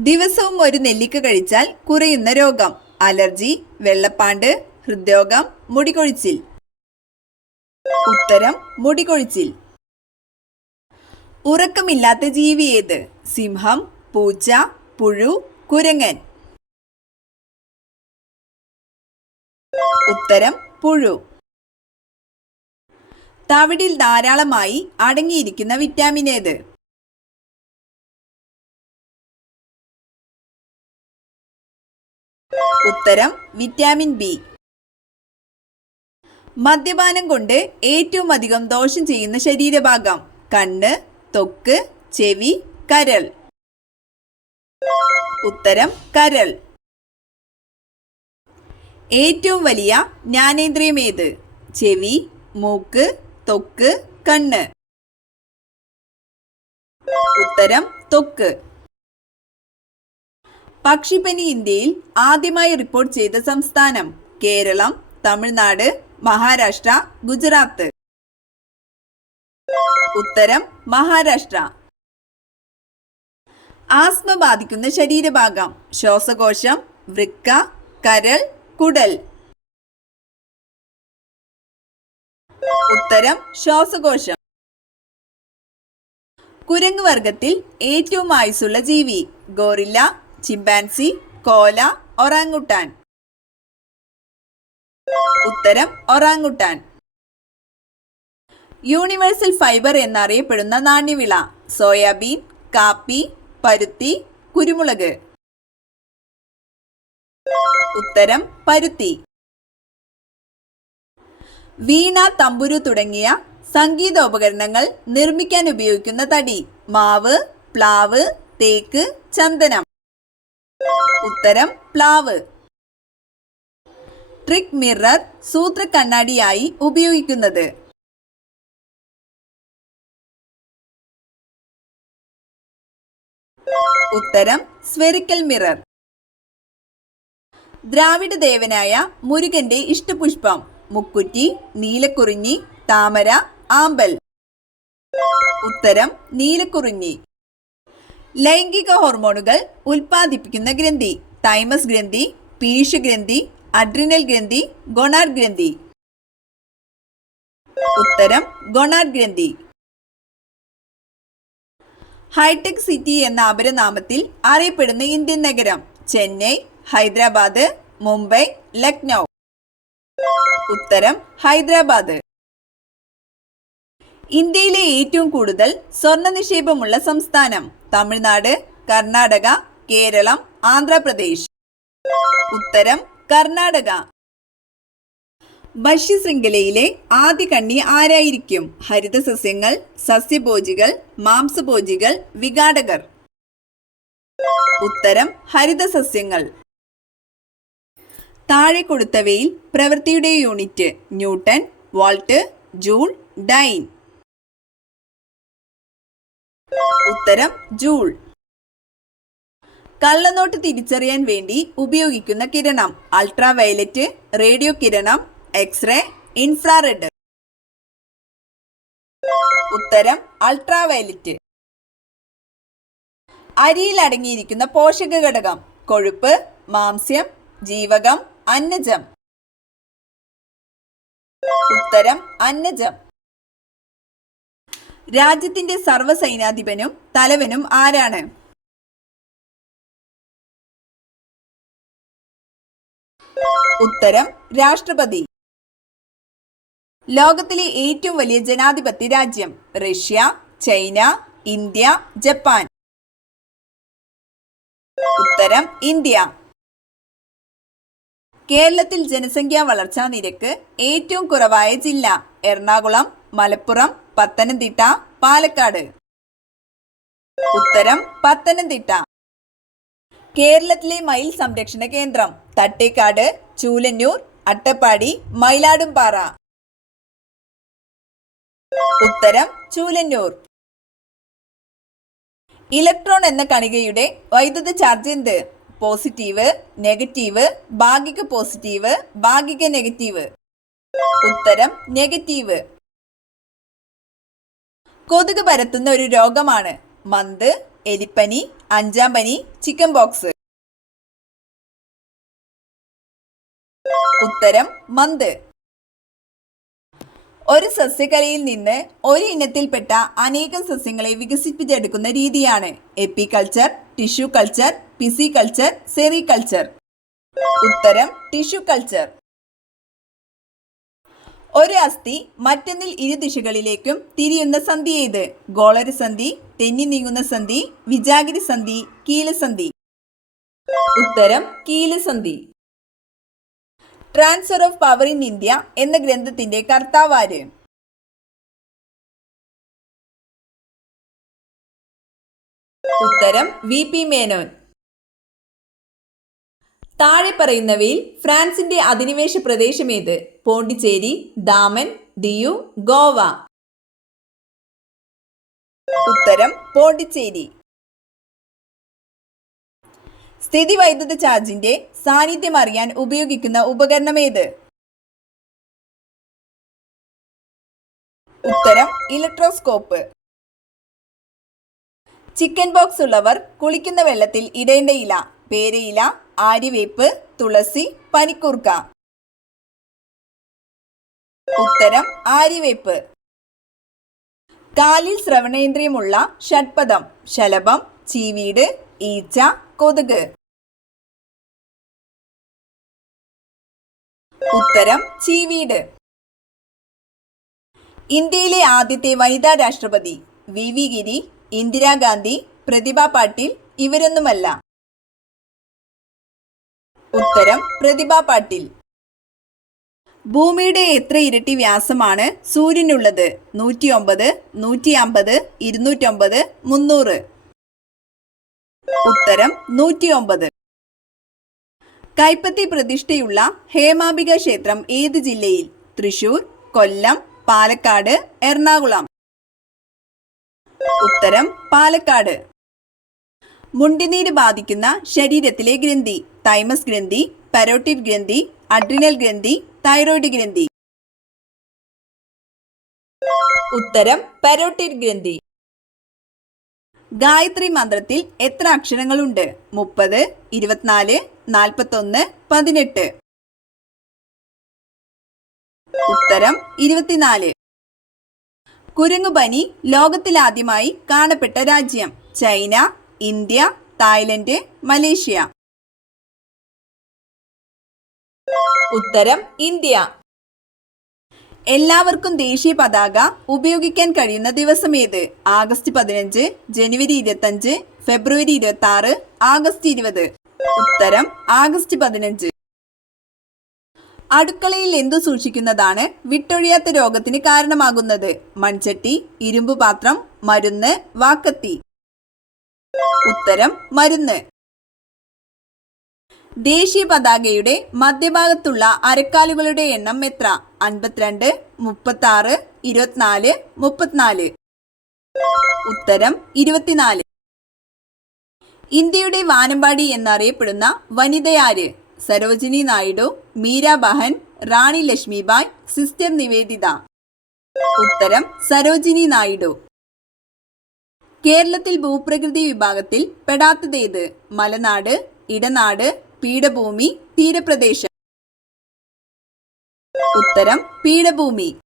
ദിവസവും ഒരു നെല്ലിക്ക കഴിച്ചാൽ കുറയുന്ന രോഗം. അലർജി, വെള്ളപ്പാണ്ട്, ഹൃദ്രോഗം, മുടികൊഴിച്ചിൽ. ഉത്തരം മുടികൊഴിച്ചിൽ. ഉറക്കമില്ലാത്ത ജീവി ഏത്? സിംഹം, പൂച്ച, പുഴു, കുരങ്ങൻ. ഉത്തരം പുഴു. തവിടിൽ ധാരാളമായി അടങ്ങിയിരിക്കുന്ന വിറ്റാമിൻ ഏത്? ഉത്തരം വിറ്റാമിൻ ബി. മദ്യപാനം കൊണ്ട് ഏറ്റവും അധികം ദോഷം ചെയ്യുന്ന ശരീരഭാഗം? കണ്ണ്, ത്വക്ക്, ചെവി, കരൾ. ഉത്തരം കരൾ. ഏറ്റവും വലിയ ജ്ഞാനേന്ദ്രിയം ഏത്? ചെവി, മൂക്ക്, ത്വക്ക്, കണ്ണ്. ഉത്തരം ത്വക്ക്. പക്ഷിപ്പനി ഇന്ത്യയിൽ ആദ്യമായി റിപ്പോർട്ട് ചെയ്ത സംസ്ഥാനം? കേരളം, തമിഴ്നാട്, മഹാരാഷ്ട്ര, ഗുജറാത്ത്. ഉത്തരം മഹാരാഷ്ട്ര. ആസ്മ ബാധിക്കുന്ന ശരീരഭാഗം? ശ്വാസകോശം, വൃക്ക, കരൾ, കുടൽ. ഉത്തരം ശ്വാസകോശം. കുരങ്ങ് വർഗത്തിൽ ഏറ്റവും ആയുസ്സുള്ള ജീവി? ഗോറില്ല, ചിമ്പാൻസി, കോല, ഒറാങ്ങുട്ടാൻ. ഉത്തരം ഒറാങ്ങുട്ടാൻ. യൂണിവേഴ്സൽ ഫൈബർ എന്നറിയപ്പെടുന്ന നാണ്യവിള? സോയാബീൻ, കാപ്പി, പരുത്തി, കുരുമുളക്. ഉത്തരം പരുത്തി. വീണ, തമ്പുരു തുടങ്ങിയ സംഗീതോപകരണങ്ങൾ നിർമ്മിക്കാൻ ഉപയോഗിക്കുന്ന തടി? മാവ്, പ്ലാവ്, തേക്ക്, ചന്ദനം. ഉത്തരം പ്ലാവ്. ട്രിക് മിറർ സൂത്ര കണ്ണാടിയായി ഉപയോഗിക്കുന്നത്? ഉത്തരം സ്ഫെറിക്കൽ മിറർ. ദ്രാവിഡ ദേവനായ മുരുകന്റെ ഇഷ്ടപുഷ്പം? മുക്കുറ്റി, നീലക്കുറിഞ്ഞി, താമര, ആമ്പൽ. ഉത്തരം നീലക്കുറിഞ്ഞി. ലൈംഗിക ഹോർമോണുകൾ ഉൽപ്പാദിപ്പിക്കുന്ന ഗ്രന്ഥി? തൈമസ് ഗ്രന്ഥി, പീയൂഷ ഗ്രന്ഥി, അഡ്രിനൽ ഗ്രന്ഥി, ഗൊണാഡ് ഗ്രന്ഥി. ഉത്തരം ഗൊണാഡ് ഗ്രന്ഥി. ഹൈടെക് സിറ്റി എന്ന അപരനാമത്തിൽ അറിയപ്പെടുന്ന ഇന്ത്യൻ നഗരം? ചെന്നൈ, ഹൈദരാബാദ്, മുംബൈ, ലക്നൗ. ഉത്തരം ഹൈദരാബാദ്. ഇന്ത്യയിലെ ഏറ്റവും കൂടുതൽ സ്വർണ്ണ നിക്ഷേപമുള്ള സംസ്ഥാനം? തമിഴ്നാട്, കർണാടക, കേരളം, ആന്ധ്രാപ്രദേശ്. ഉത്തരം കർണാടക. ഭക്ഷ്യശൃംഖലയിലെ ആദ്യ കണ്ണി ആരായിരിക്കും? ഹരിതസസ്യങ്ങൾ, സസ്യഭോജികൾ, മാംസഭോജികൾ, വിഘാടകർ. ഉത്തരം ഹരിതസസ്യങ്ങൾ. താഴെ കൊടുത്തവയിൽ പ്രവൃത്തിയുടെ unit? Newton, watt, joule, dyne. ഉത്തരം ജൂൾ. കള്ളനോട്ട് തിരിച്ചറിയാൻ വേണ്ടി ഉപയോഗിക്കുന്ന കിരണം? അൾട്രാവയലറ്റ്, റേഡിയോ കിരണം, എക്സ്റേ, ഇൻഫ്രാറെഡ്. ഉത്തരം അൾട്രാവയലറ്റ്. അരിയിൽ അടങ്ങിയിരിക്കുന്ന പോഷക ഘടകം? കൊഴുപ്പ്, മാംസ്യം, ജീവകം, അന്നജം. ഉത്തരം അന്നജം. രാജ്യത്തിന്റെ സർവ്വസൈന്യാധിപനും തലവനും ആരാണ്? ഉത്തരം രാഷ്ട്രപതി. ലോകത്തിലെ ഏറ്റവും വലിയ ജനാധിപത്യ രാജ്യം? Russia, China, India, Japan. ഉത്തരം ഇന്ത്യ. കേരളത്തിൽ ജനസംഖ്യാ വളർച്ചാ നിരക്ക് ഏറ്റവും കുറവായ ജില്ല? എറണാകുളം, മലപ്പുറം, പത്തനംതിട്ട, പാലക്കാട്. ഉത്തരം പത്തനംതിട്ട. കേരളത്തിലെ മയിൽ സംരക്ഷണ കേന്ദ്രം? തട്ടേക്കാട്, ചൂലന്നൂർ, അട്ടപ്പാടി, മയിലാടുംപാറ. ഉത്തരം ചൂലന്നൂർ. ഇലക്ട്രോൺ എന്ന കണികയുടെ വൈദ്യുത ചാർജ് എന്ത്? പോസിറ്റീവ്, നെഗറ്റീവ്, ഭാഗിക പോസിറ്റീവ്, ഭാഗിക നെഗറ്റീവ്. ഉത്തരം നെഗറ്റീവ്. കൊതുക് പരത്തുന്ന ഒരു രോഗമാണ്? മന്ത്, എലിപ്പനി, അഞ്ചാം പനി, ചിക്കൻ പോക്സ്. ഉത്തരം മന്ത്. ഒരു സസ്യകലയിൽ നിന്ന് ഒരു ഇനത്തിൽപ്പെട്ട അനേകം സസ്യങ്ങളെ വികസിപ്പിച്ചെടുക്കുന്ന രീതിയാണ് എപ്പികൾച്ചർ, ടിഷ്യൂ കൾച്ചർ, പിസികൾച്ചർ, സെറികൾച്ചർ. ഉത്തരം ടിഷ്യൂ കൾച്ചർ. ഒരു അസ്ഥി മറ്റൊന്നിൽ ഇരുദിശകളിലേക്കും തിരിയുന്ന സന്ധി ഏത്? ഗോളരസന്ധി, തെന്നി നീങ്ങുന്ന സന്ധി, വിജാഗിരി സന്ധി, കീലസന്ധി. ഉത്തരം കീലസന്ധി. Transfer of power in India എന്ന ഗ്രന്ഥത്തിന്റെ കർത്താവാര്? ഉത്തരം വി.പി. മേനോൻ. താഴെ പറയുന്നവയിൽ ഫ്രാൻസിന്റെ അധിനിവേശ പ്രദേശമേത്? പോണ്ടിച്ചേരി, ദാമൻ, ദിയു, ഗോവ. ഉത്തരം പോണ്ടിച്ചേരി. സ്ഥിതിവൈദ്യുത ചാർജിന്റെ സാന്നിധ്യം അറിയാൻ ഉപയോഗിക്കുന്ന ഉപകരണമേത്? ഉത്തരം ഇലക്ട്രോസ്കോപ്പ്. ചിക്കൻ ബോക്സ് ഉള്ളവർ കുളിക്കുന്ന വെള്ളത്തിൽ ഇടേണ്ട ഇല? പേരയില, ആര്യവേപ്പ്, തുളസി, പനിക്കൂർക്ക. ഉത്തരം ആര്യവേപ്പ്. കാലിൽ ശ്രവണേന്ദ്രിയമുള്ള ഷഡ്പദം? ശലഭം, ചീവീട്, ഈച്ച, കൊതുക്. ഉത്തരം ചീവീട്. ഇന്ത്യയിലെ ആദ്യത്തെ വനിതാ രാഷ്ട്രപതി? വി.വി. ഗിരി, ഇന്ദിരാഗാന്ധി, പ്രതിഭ പാട്ടീൽ, ഇവരൊന്നുമല്ല. ഉത്തരം പ്രതിഭ പാട്ടീൽ. ഭൂമിയുടെ എത്ര ഇരട്ടി വ്യാസമാണ് സൂര്യനുള്ളത്? 109, 150, 209, 300. ഉത്തരം 109. കൈപ്പത്തി പ്രതിഷ്ഠയുള്ള ഹേമാംബിക ക്ഷേത്രം ഏത് ജില്ലയിൽ? തൃശൂർ, കൊല്ലം, പാലക്കാട്, എറണാകുളം. ഉത്തരം പാലക്കാട്. മുണ്ടിനീര് ബാധിക്കുന്ന ശരീരത്തിലെ ഗ്രന്ഥി? തൈമസ് ഗ്രന്ഥി, പരോട്ടിഡ് ഗ്രന്ഥി, അഡ്രിനൽ ഗ്രന്ഥി, തൈറോയ്ഡ് ഗ്രന്ഥി. ഉത്തരം പരോട്ടിഡ് ഗ്രന്ഥി. ഗായത്രി മന്ത്രത്തിൽ എത്ര അക്ഷരങ്ങളുണ്ട്? 30, 24, 41, 18. ഉത്തരം 24. കുരങ്ങുപനി ലോകത്തിലാദ്യമായി കാണപ്പെട്ട രാജ്യം? China, India, Thailand, Malaysia. ഉത്തരം ഇന്ത്യ. എല്ലാവർക്കും ദേശീയ പതാക ഉപയോഗിക്കാൻ കഴിയുന്ന ദിവസം ഏത്? ആഗസ്റ്റ് 15, ജനുവരി 25, ഫെബ്രുവരി 26, ആഗസ്റ്റ് 20. ഉത്തരം ആഗസ്റ്റ് 15. അടുക്കളയിൽ എന്തു സൂക്ഷിക്കുന്നതാണ് വിട്ടൊഴിയാത്ത രോഗത്തിന് കാരണമാകുന്നത്? മൺചട്ടി, ഇരുമ്പ് പാത്രം, മരുന്ന്, വാക്കത്തി. ഉത്തരം മരുന്ന്. ദേശീയ പതാകയുടെ മധ്യഭാഗത്തുള്ള അരക്കാലുകളുടെ എണ്ണം എത്ര? 52, 36, 24, 34. ഉത്തരം 24. ഇന്ത്യയുടെ വാനമ്പാടി എന്നറിയപ്പെടുന്ന വനിതയാര്? സരോജിനി നായിഡു, മീരാബഹൻ, റാണി ലക്ഷ്മിബായ്, സിസ്റ്റർ നിവേദിത. ഉത്തരം സരോജിനി നായിഡു. കേരളത്തിൽ ഭൂപ്രകൃതി വിഭാഗത്തിൽ പെടാത്തതേത്? മലനാട്, ഇടനാട്, പീഠഭൂമി, തീരപ്രദേശം. ഉത്തരം പീഠഭൂമി.